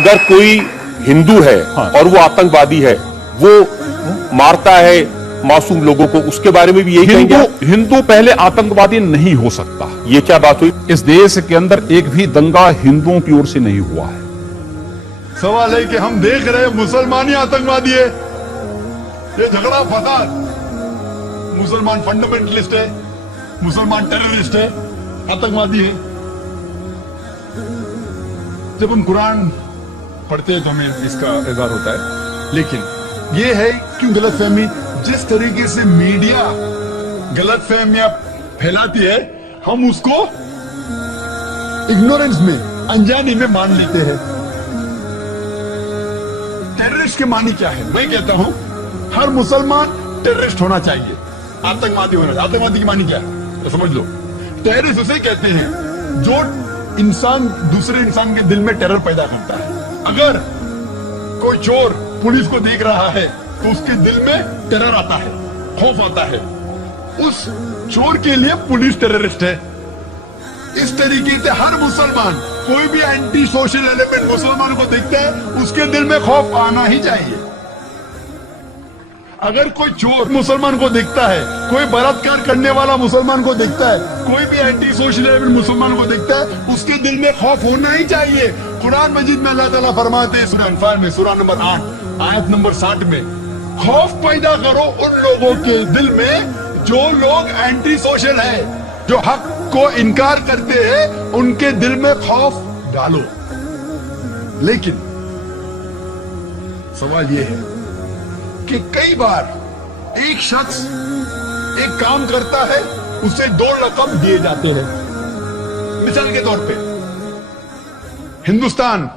अगर कोई हिंदू है और वो आतंकवादी है, वो मारता है मासूम लोगों को, उसके बारे में भी यही कहेंगे आप? हिंदू पहले आतंकवादी नहीं हो सकता। ये क्या बात हुई? इस देश के अंदर एक भी दंगा हिंदुओं की ओर से नहीं हुआ है। सवाल है कि हम देख रहे हैं मुसलमान ही आतंकवादी है। ये झगड़ा फसाद, मुसलमान फंडामेंटलिस्ट है, मुसलमान टेररिस्ट है, आतंकवादी है। जब हम कुरान पढ़ते हैं तो हमें इसका एहसास होता है, लेकिन ये है क्यों गलतफहमी, जिस तरीके से मीडिया गलतफहमियां फैलाती है, हम उसको इग्नोरेंस में, अनजाने में मान लेते हैं। टेररिस्ट के मानी क्या है? मैं कहता हूं हर मुसलमान टेररिस्ट होना चाहिए, आतंकवादी होना चाहिए। आतंकवादी की मानी क्या है तो समझ लो। टेररिस्ट उसे कहते हैं जो इंसान दूसरे इंसान के दिल में टेरर पैदा करता है। अगर कोई चोर पुलिस को देख रहा है तो उसके दिल में टेरर आता है, खौफ आता है। उस चोर के लिए पुलिस टेररिस्ट है। इस तरीके से हर मुसलमान, कोई भी एंटी सोशल एलिमेंट मुसलमान को देखता है, उसके दिल में खौफ आना ही चाहिए। अगर कोई चोर मुसलमान को देखता है, कोई बलात्कार करने वाला मुसलमान को देखता है, कोई भी एंटी सोशल एलिमेंट मुसलमान को देखता है, उसके दिल में खौफ होना ही चाहिए। कुरान मजीद में अल्लाह ताला फरमाते हैं सूरह अनफाल में, सूरह नंबर 8 आयत नंबर 60 में, खौफ पैदा करो उन लोगों के दिल में जो लोग एंटी सोशल है, जो हक को इनकार करते हैं, उनके दिल में खौफ डालो। लेकिन सवाल यह है कि कई बार एक शख्स एक काम करता है, उसे 2 लक़ब दिए जाते हैं। मिसाल के तौर पे हिंदुस्तान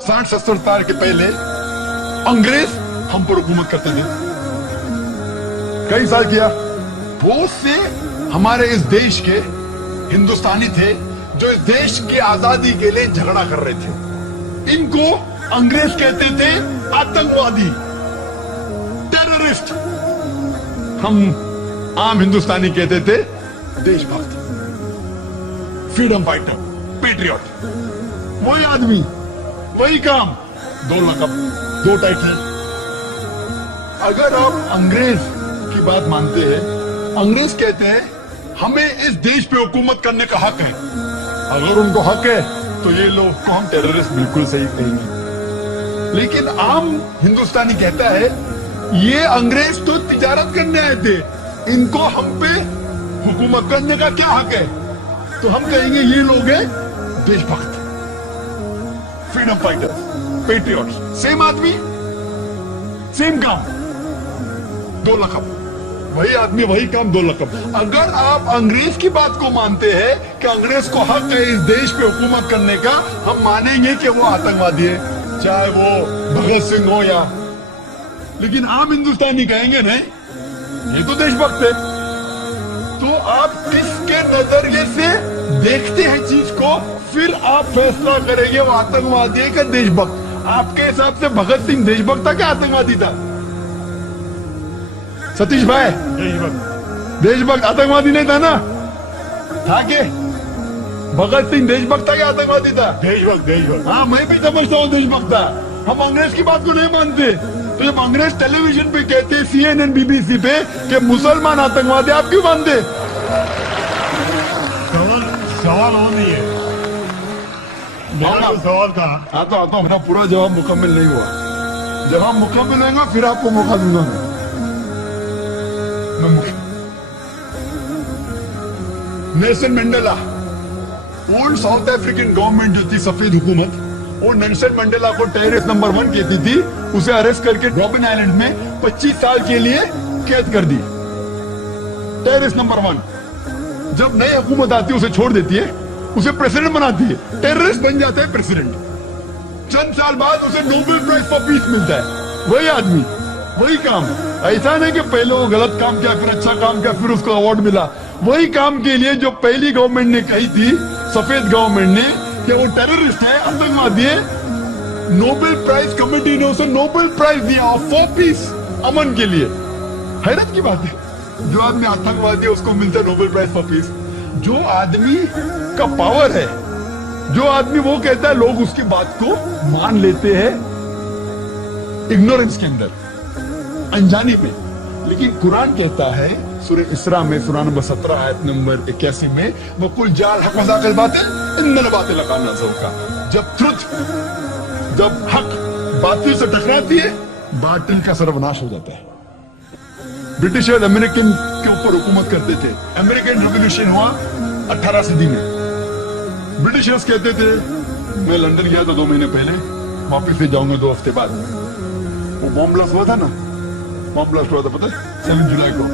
60-70 साल के पहले अंग्रेज हम पर हुकूमत करते थे, कई साल किया। बहुत से हमारे इस देश के हिंदुस्तानी थे जो इस देश की आजादी के लिए झगड़ा कर रहे थे। इनको अंग्रेज कहते थे आतंकवादी, टेररिस्ट। हम आम हिंदुस्तानी कहते थे देशभक्त, फ्रीडम फाइटर, पेट्रियट। वही आदमी, वही काम, 2 लक़ब, 2 टाइटल। अगर आप अंग्रेज की बात मानते हैं, अंग्रेज कहते हैं हमें इस देश पे हुकूमत करने का हक है। अगर उनको हक है तो ये लोग को हम टेररिस्ट बिल्कुल सही कहेंगे। लेकिन आम हिंदुस्तानी कहता है ये अंग्रेज तो तिजारत करने आए थे, इनको हम पे हुकूमत करने का क्या हक है? तो हम कहेंगे ये लोग हैं देशभक्त, फ्रीडम फाइटर्स, पेट्रियट्स। सेम आदमी, सेम काम, 2 लक़ब। वही आदमी, वही काम, 2 लक़ब। अगर आप अंग्रेज की बात को मानते हैं कि अंग्रेज को हक है इस देश पे हुकूमत करने का, हम मानेंगे कि वो आतंकवादी है, चाहे वो भगत सिंह हो या। लेकिन आम हिंदुस्तानी कहेंगे नहीं, ये तो देशभक्त है। तो आप किसके नजरिए से देखते हैं चीज को, फिर आप फैसला करेंगे वो आतंकवादी है कि देशभक्त। आपके हिसाब से भगत सिंह देशभक्त था क्या आतंकवादी था? सतीश भाई, देशभक्त आतंकवादी नहीं था ना? था के भगत सिंह देशभक्त था क्या आतंकवादी था? देशभक्त, देशभक्त। हाँ, मैं भी समझता हूँ देशभक्त था। हम अंग्रेज की बात को नहीं मानते। तो जब अंग्रेज टेलीविजन पे कहते, CNN, BBC पे कि मुसलमान आतंकवादी, आप क्यों मानते? सवाल वो नहीं है, मेरा तो सवाल था। आता हूँ, मेरा पूरा जवाब मुकम्मल नहीं हुआ। जवाब मुकम्मल होगा फिर आपको मौका दूंगा मैं। Nelson Mandela, old south African government जो थी, सफेद हुकूमत, वो नेल्सन मंडेला को टेररिस्ट नंबर 1 कहती थी। उसे अरेस्ट करके रॉबिन आइलैंड में 25 साल के लिए कैद कर दी। Terrorist number 1। जब नई हुकूमत आती है उसे छोड़ देती है, उसे प्रेसिडेंट बनाती है, टेररिस्ट बन जाता है प्रेसिडेंट। चंद साल बाद उसे नोबेल प्राइज फॉर पीस मिलता है। वही आदमी, वही काम। ऐसा नहीं कि पहले वो गलत काम किया, फिर अच्छा काम किया, फिर उसको अवार्ड मिला। वही काम के लिए जो पहली गवर्नमेंट ने कही थी, सफेद गवर्नमेंट ने, कि वो टेररिस्ट है, आतंकवादी है, नोबेल प्राइज कमेटी ने उसे नोबेल प्राइज दिया फॉर पीस, अमन के लिए। हैरत की बात है, जो आदमी आतंकवादी है उसको मिलता है नोबेल प्राइज फॉर पीस। जो आदमी का पावर है, जो आदमी वो कहता है, लोग उसकी बात को मान लेते हैं इग्नोरेंस के अंदर, अनजानी में। लेकिन कुरान कहता है सूरह इसरा में, सूरा नंबर 17 आयत नंबर 81 में, वकुल जाल हक मज़ाक़िल बातिल इन्नल बातिल काना ज़हूक़ा। जब हक बातिल से टकराती है, बातिल का सर्वनाश हो जाता है। ब्रिटिशर्स अमेरिकन के ऊपर हुकूमत करते थे। अमेरिकन रेवोल्यूशन हुआ 18 सदी में। ब्रिटिशर्स कहते थे, मैं लंदन गया था 2 महीने पहले, वापस से जाऊंगा 2 हफ्ते बाद। वो बॉम्ब ब्लास्ट हुआ था ना, बॉम्ब ब्लास्ट हुआ था पता है 7 जुलाई को।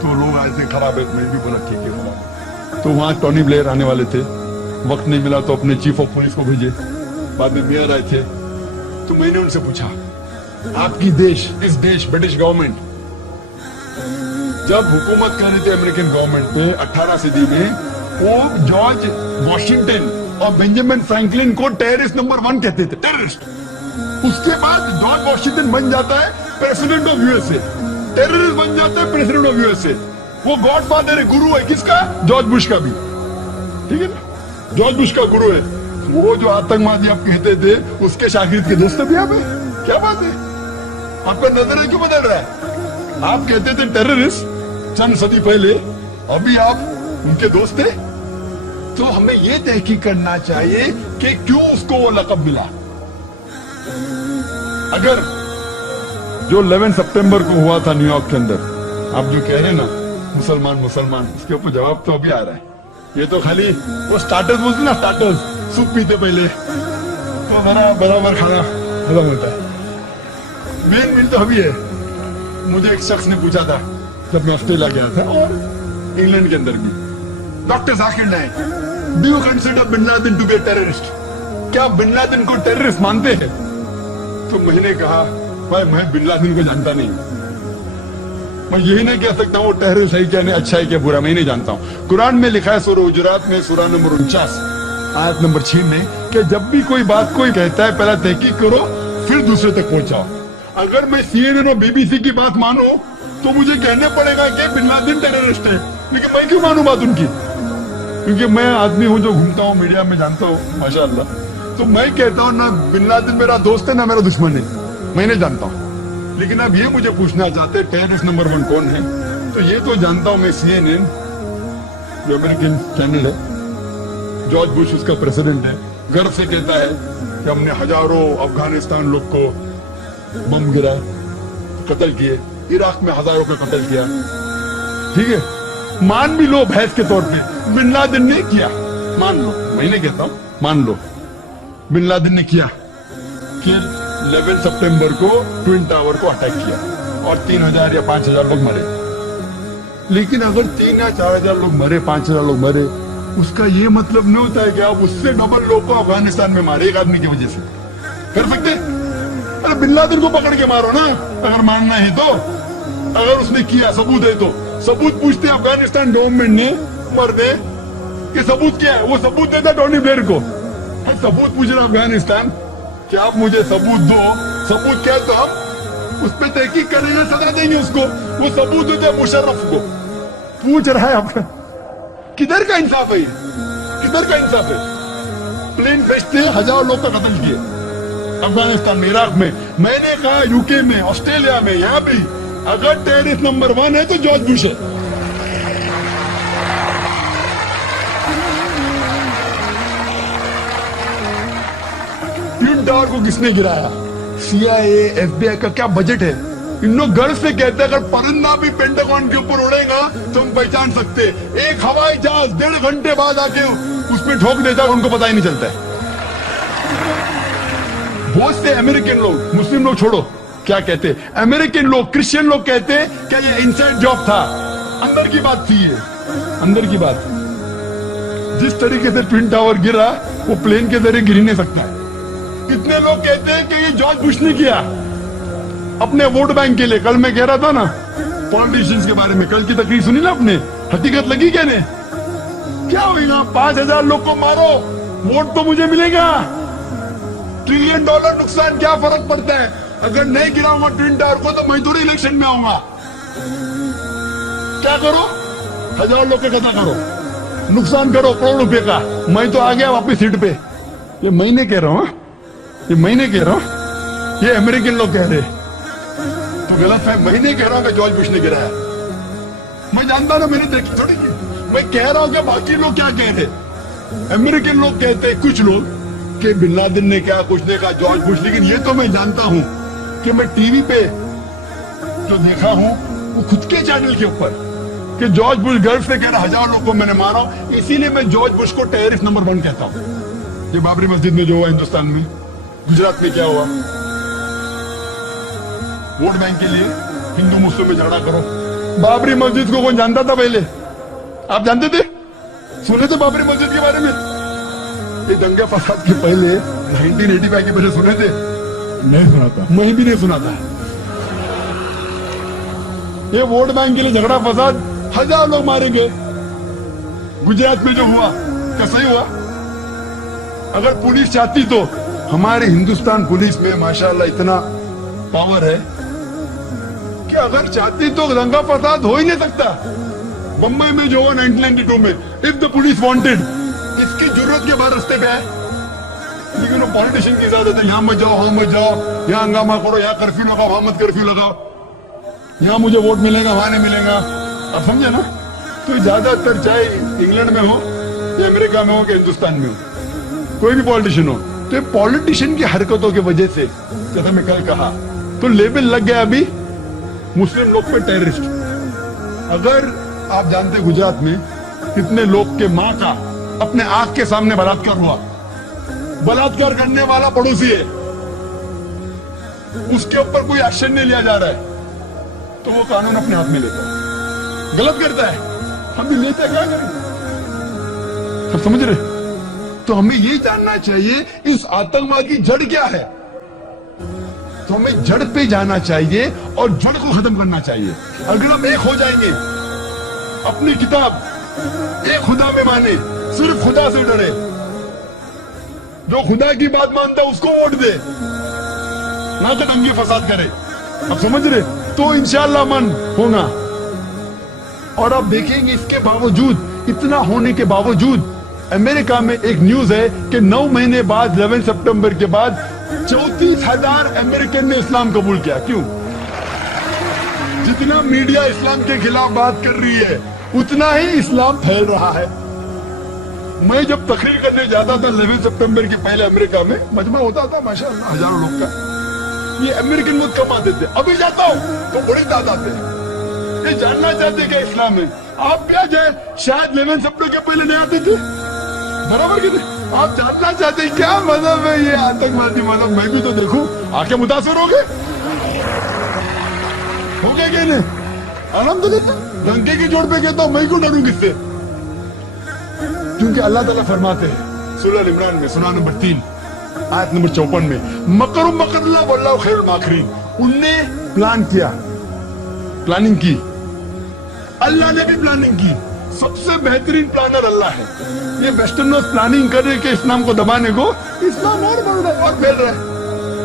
तो लोग आए थे खराब है, मैं भी बोला ठीक है खराब। तो वहां टोनी ब्लेयर आने वाले थे, वक्त नहीं मिला तो अपने चीफ ऑफ पुलिस को भेजे, बाद में मेयर आए थे। तो मैंने उनसे पूछा, आपकी देश, इस देश ब्रिटिश गवर्नमेंट जब हुकूमत कर रही थी अमेरिकन गवर्नमेंट पे 18 सदी में, वो जॉर्ज वॉशिंगटन और बेंजामिन फ्रैंकलिन को टेररिस्ट नंबर 1 कहते थे, टेररिस्ट। उसके बाद जॉर्ज वॉशिंगटन बन जाता है प्रेसिडेंट ऑफ यूएसए, टेररिस्ट बन जाता है प्रेसिडेंट ऑफ यूएसए। वो गॉडफादर है, गुरु है किसका? जॉर्ज बुश का भी, ठीक है ना, जॉर्ज बुश का गुरु है। वो जो आतंकवादी आप कहते थे, उसके शागिर्द के दोस्त भी आप हैं। क्या बात है, आपका नजरिया क्यों बदल रहा है? आप कहते थे टेररिस्ट चंद सदी पहले, अभी आप उनके दोस्त थे। तो हमें यह तहकीक करना चाहिए कि क्यों उसको वो लक़ब मिला। अगर जो 11 सितंबर को हुआ था न्यूयॉर्क के अंदर, आप जो कह रहे हैं ना मुसलमान मुसलमान, इसके ऊपर जवाब तो अभी आ रहा है। ये तो खाली वो स्टार्टर्स बोलते ना, स्टार्टर्स, सूप पीते पहले तो हमारा बराबर खाना खत्म होता है। मेन मील तो अभी है। मुझे एक शख्स ने पूछा था जब मैं ऑस्ट्रेलिया गया था, और इंग्लैंड के अंदर भी, doctor Zakir Naik, do you consider bin Laden to be a terrorist? क्या बिन लादेन को टेररिस्ट मानते हैं? तो मैंने कहा, भाई मैं बिन लादेन को जानता नहीं, मैं यही नहीं कह सकता वो टेररिस्ट है क्या नहीं, अच्छा है क्या बुरा, मैं नहीं जानता हूं। कुरान में लिखा है सूरह हुजुरात में, सूरा नंबर 49 आयत नंबर 6 में, कि जब भी कोई बात कोई कहता है, पहला तहकीक करो, फिर दूसरे तक पहुंचाओ। अगर मैं CNN और BBC की बात मानूं तो मुझे कहने पड़ेगा कि बिन लादेन टेररिस्ट है, लेकिन मैं क्यों मानूं बात उनकी? क्योंकि मैं आदमी हूं जो घूमता हूं, मीडिया में जानता हूं माशाअल्लाह। तो मैं कहता हूं ना बिन लादेन मेरा दोस्त है ना मेरा दुश्मन है, मैं नहीं जानता हूं। लेकिन अब ये मुझे पूछना चाहते हैं टेररिस्ट नंबर 1 कौन है? तो ये तो जानता हूं मैं, CNN जो अमेरिकन चैनल है, जॉर्ज बुश उसका प्रेसिडेंट है, गर्व से कहता है कि हमने हजारों अफगानिस्तान लोग को बम गिरा, कत्ल किए, इराक में हजारों का कत्ल किया, ठीक है। मान भी लो बहस के तौर पे बिन लादेन ने किया, मान लो, मैं नहीं कहता हूं, मान लो बिन लादेन ने किया कि 11 सितंबर को ट्विन टावर को अटैक किया और 3000 या 5000 लोग मरे। लेकिन अगर 3 या 4000 लोग मरे, 5000 लोग मरे, उसका ये मतलब नहीं होता है कि आप उससे डबल लोग को अफगानिस्तान में मारे एक आदमी की वजह से। कर सकते? अरे बिन लादेन को पकड़ के मारो ना, अगर मानना है तो। अगर उसने किया, सबूत है तो सबूत पूछते अफगानिस्तान गवर्नमेंट ने मरने कि सबूत क्या है, वो सबूत देता टोनी ब्लेयर को। सबूत पूछ रहा अफगानिस्तान कि आप मुझे सबूत दो, सबूत क्या है तो हम उस पर तहकीक करेंगे, सजा देंगे उसको। वो सबूत देते मुशर्रफ को, पूछ रहा है आपका, किधर का इंसाफ है? किधर का इंसाफ है? प्लेन भेजते हजारों लोग का कत्ल किए अफगानिस्तान में, इराक में। मैंने कहा यूके में, ऑस्ट्रेलिया में, यहाँ भी अगर टेररिस्ट नंबर 1 है तो जॉर्ज बुश है। ट्विन टावर को किसने गिराया? CIA, FBI का क्या बजट है? इन लोग गर्व से कहते हैं अगर परिंदा भी पेंटागन के ऊपर उड़ेगा तो हम पहचान सकते। एक हवाई जहाज 1.5 घंटे बाद आके उसमें ठोक देता है, उनको पता ही नहीं चलता है। बहुत से अमेरिकन लोग, मुस्लिम लोग छोड़ो, क्या कहते हैं अमेरिकन लोग, क्रिश्चियन लोग कहते हैं कि ये इनसाइड जॉब था, अंदर की बात थी, ये अंदर की बात। जिस तरीके से ट्विन टावर गिरा वो प्लेन के जरिए गिर ही नहीं सकता है। कितने लोग कहते हैं कि ये जॉर्ज बुश ने किया अपने वोट बैंक के लिए। कल मैं कह रहा था ना पॉलिटिशियंस के बारे में, कल की तकरीर सुनी ना आपने, हकीकत लगी क्या ने? क्या होगा? 5000 लोग को मारो, वोट तो मुझे मिलेगा। $1 ट्रिलियन नुकसान, क्या फर्क पड़ता है? अगर नहीं गिराऊंगा ट्विन टावर को तो मैं थोड़ी इलेक्शन में आऊंगा। क्या करो? 1000 लोग का कत्ल करो, नुकसान करो करोड़ रुपए का, मैं तो आ गया वापिस सीट पे। ये मैं नहीं कह रहा हूं, ये मैं नहीं कह रहा हूं, ये अमेरिकन लोग कह रहे। तो गलत है, मैं नहीं कह रहा हूं कि जॉर्ज बुश ने गिराया। मैं जानता ना, मैंने देखी थोड़ी की। मैं कह रहा हूं कि बाकी लोग क्या कह रहे। अमेरिकन लोग कहते हैं, कुछ लोग, कि बिन लादेन ने क्या कुछ ने कहा जॉर्ज बुश। लेकिन ये तो मैं जानता हूं कि मैं टीवी पे जो देखा हूं वो खुद के चैनल के ऊपर कि जॉर्ज बुश गर्व से कह रहा 1000 लोगों को मैंने मारा। इसीलिए मैं जॉर्ज बुश को टेररिस्ट नंबर 1 कहता हूं। ये बाबरी मस्जिद में जो हुआ हिंदुस्तान में, गुजरात में क्या हुआ, वोट बैंक के लिए हिंदू मुस्लिम में झगड़ा करो। बाबरी मस्जिद को कौन जानता था पहले? आप जानते थे? सुने थे बाबरी मस्जिद के बारे में? ये दंगे फसाद के पहले 1985 के पहले सुने थे? नहीं सुना था, मैं भी नहीं सुना था। ये वोट बैंक के लिए झगड़ा फसाद, 1000 लोग मारे गए। गुजरात में जो हुआ क्या सही हुआ? अगर पुलिस चाहती तो, हमारे हिंदुस्तान पुलिस में माशाल्लाह इतना पावर है कि अगर चाहती तो दंगा फसाद हो ही नहीं सकता। बम्बई में जो हुआ 1992 में, इफ द पुलिस वांटेड, इसकी जरूरत के बाद रास्ते पे है। लेकिन वो पॉलिटिशियन की इजाजत है, यहाँ मत जाओ, वहां मत जाओ, यहाँ हंगामा करो, यहाँ कर्फ्यू लगाओ, वहां मत कर्फ्यू लगाओ, यहाँ मुझे वोट मिलेगा, वहां नहीं मिलेगा। आप समझे ना? तो ज्यादातर चाहे इंग्लैंड में हो या अमेरिका में हो कि हिंदुस्तान में हो, कोई भी पॉलिटिशियन हो, तो पॉलिटिशियन की हरकतों की वजह से, जैसा मैं कल कहा, तो लेबल लग गया अभी मुस्लिम लोग पे टेररिस्ट। अगर आप जानते गुजरात में कितने लोग के मां का अपने आंख के सामने बलात्कार हुआ, बलात्कार करने वाला पड़ोसी है, उसके ऊपर कोई एक्शन नहीं लिया जा रहा है, तो वो कानून अपने हाथ में लेता है, गलत करता है। हम भी लेते हैं, क्या करें? सब समझ रहे? तो हमें ये जानना चाहिए इस आतंकवाद की जड़ क्या है। तो हमें जड़ पे जाना चाहिए और जड़ को खत्म करना चाहिए। अगर हम एक हो जाएंगे, अपनी किताब एक खुदा में माने, सिर्फ खुदा से डरे, जो खुदा की बात मानता है उसको वोट दे, ना तो दंगे फसाद करे। आप समझ रहे? तो इंशाअल्लाह मन होगा। और आप देखेंगे इसके बावजूद, इतना होने के बावजूद, अमेरिका में एक न्यूज है कि 9 महीने बाद 11 सितंबर के बाद 34,000 अमेरिकन ने इस्लाम कबूल किया। क्यों? जितना मीडिया इस्लाम के खिलाफ बात कर रही है, उतना ही इस्लाम फैल रहा है। मैं जब तकरीर करने जाता था 11 सितंबर के पहले अमेरिका में, मजमा होता था माशाअल्लाह 1000 लोग का। ये अमेरिकन बहुत कम आते थे, अभी जाता हूं तो बड़ी तादाद है। ये जानना चाहते क्या इस्लाम है? आप क्या जाए, शायद 11 सितंबर के पहले नहीं आते थे, बराबर के नहीं? आप जानना चाहते हैं क्या मजहब है ये आतंकवादी मजहब? मैं भी तो देखूं, आके मुतासर हो गए क्या नहीं? अल्हम्दुलिल्लाह, दंगे की जोड़ पे कहता हूं, मैं क्यों डरूं किससे? क्योंकि अल्लाह ताला फरमाते हैं सूरह अल इमरान में, सूरह नंबर 3 आयत नंबर 54 में, मकरुम मकरल्लाह वल्लाहु खैरुल माकिरीन। उनने प्लान किया, प्लानिंग की, अल्लाह ने भी प्लानिंग की। सबसे बेहतरीन प्लानर अल्लाह है। ये वेस्टर्नर्स प्लानिंग कर रहे कि इस्लाम को दबाने को, इस्लाम और बढ़ रहा है और फैल रहा है।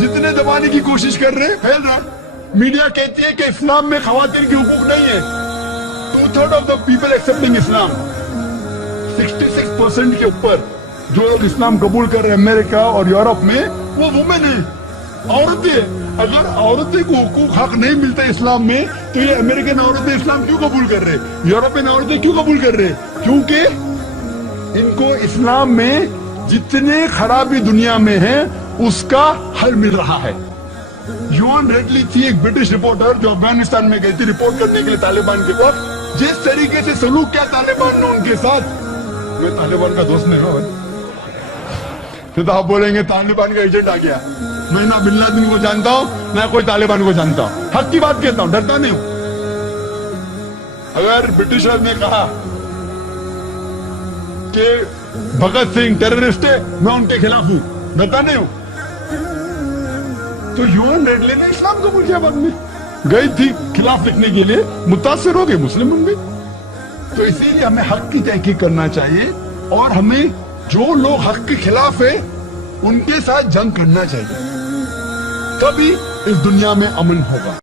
जितने दबाने की कोशिश कर रहे हैं, फैल रहा है। मीडिया कहती है कि इस्लाम में खवातीन के हुकूक नहीं है। 2/3 ऑफ द पीपल एक्सेप्टिंग इस्लाम, 66% के ऊपर जो लोग इस्लाम कबूल कर रहे हैं अमेरिका और यूरोप में, वो वुमेन है, औरतें है। अगर औरतें को हुकूक हक नहीं मिलता इस्लाम में, तो ये अमेरिकन औरतें इस्लाम क्यों कबूल कर रहे, यूरोपियन औरतें क्यों कबूल कर रहे? क्योंकि इनको इस्लाम में जितने खराबी दुनिया में है उसका हल मिल रहा है। यूएन रेडली थी एक ब्रिटिश रिपोर्टर जो अफगानिस्तान में गई थी रिपोर्ट करने के लिए तालिबान के वक्त। जिस तरीके से सलूक किया तालिबान ने उनके साथ, मैं तालिबान का दोस्त नहीं हूं, फिर तो आप बोलेंगे तालिबान का एजेंट आ गया। मैं ना बिन लादेन को जानता हूं, ना कोई तालिबान को जानता हूं। हक की बात कहता हूं, डरता नहीं हूं। अगर ब्रिटिशर ने कहा कि भगत सिंह टेररिस्ट है, मैं उनके खिलाफ हूं, डरता नहीं हूं। तो यूएन रेडली ने इस्लाम कबूल किया, बाद में गई थी खिलाफ लिखने के लिए, मुतासिर हो गए, मुस्लिम बन गए। तो इसीलिए हमें हक की तहकीक करना चाहिए और हमें जो लोग हक के खिलाफ है उनके साथ जंग करना चाहिए, तभी इस दुनिया में अमन होगा।